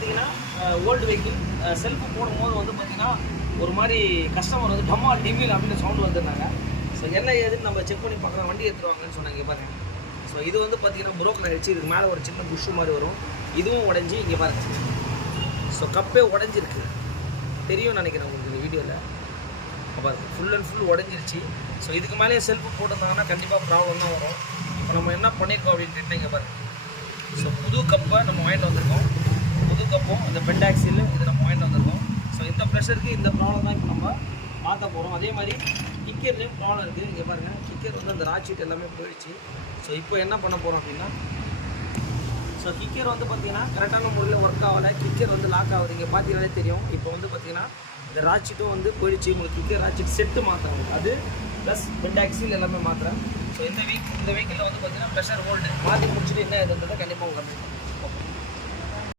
பார்த்தீங்கன்னா old vehicle shelf போடும்போது வந்து பார்த்தீங்கன்னா ஒரு மாதிரி கஸ்டமர் வந்து டம்மா டிமில் அப்படின்னு சவுண்டு வந்துருந்தாங்க. ஸோ என்ன ஏதுன்னு நம்ம செக் பண்ணி பார்க்குறோம். வண்டி எடுத்துருவாங்கன்னு சொன்னாங்க பாருங்கள். ஸோ இது வந்து பார்த்தீங்கன்னா புரோக்கன் ஆகிடுச்சு. இதுக்கு மேலே ஒரு சின்ன புஷ்ஷு மாதிரி வரும். இதுவும் உடஞ்சி இங்கே பாருங்கள். ஸோ கப்பே உடஞ்சிருக்கு, தெரியும் நினைக்கிறேன் உங்களுக்கு இந்த வீடியோவில். பாருங்கள் ஃபுல் அண்ட் ஃபுல் உடஞ்சிருச்சு. ஸோ இதுக்கு மேலேயே செல்ஃபு போட்டிருந்தாங்கன்னா கண்டிப்பாக ப்ராப்ளம் தான் வரும். இப்போ நம்ம என்ன பண்ணியிருக்கோம் அப்படின்ட்டு இங்கே பாருங்கள். ஸோ புது கப்பை நம்ம வாங்கிட்டு வந்திருக்கோம். புது கப்பும் இந்த பெண்ட் ஆக்சில் இது நம்ம வாங்கிட்டு வந்திருக்கோம். ஸோ இந்த ப்ரெஷருக்கு இந்த ப்ராப்ளம் தான் இப்போ நம்ம மாற்ற போகிறோம். அதே மாதிரி கிக்கர்லேயும் ப்ராப்ளம் இருக்குது. இங்கே பாருங்கள், கிக்கர் வந்து அந்த ராட்சீட் எல்லாமே போயிடுச்சு. ஸோ இப்போ என்ன பண்ண போகிறோம் அப்படின்னா, ஸோ கிக்கர் வந்து பார்த்தீங்கன்னா கரெக்டான முறையில் ஒர்க் ஆகலை. கிக்கர் வந்து லாக் ஆகுது. இங்கே பார்த்தீங்கன்னாலே தெரியும். இப்போ வந்து பார்த்தீங்கன்னா இந்த ராட்சீட்டும் வந்து போயிடுச்சு. உங்களுக்கு கிக்கர் ராட்சீட் செட்டு மாற்றுறாங்க, அது ப்ளஸ் பெண்ட் ஆக்சில் எல்லாமே மாற்றுறேன். ஸோ இந்த வெஹிக்கிளில் வந்து பார்த்தீங்கன்னா ப்ரெஷர் ஹோல்டு மாற்றி முடிச்சுட்டு என்ன இதுன்றதை கண்டிப்பாக உங்களுக்கு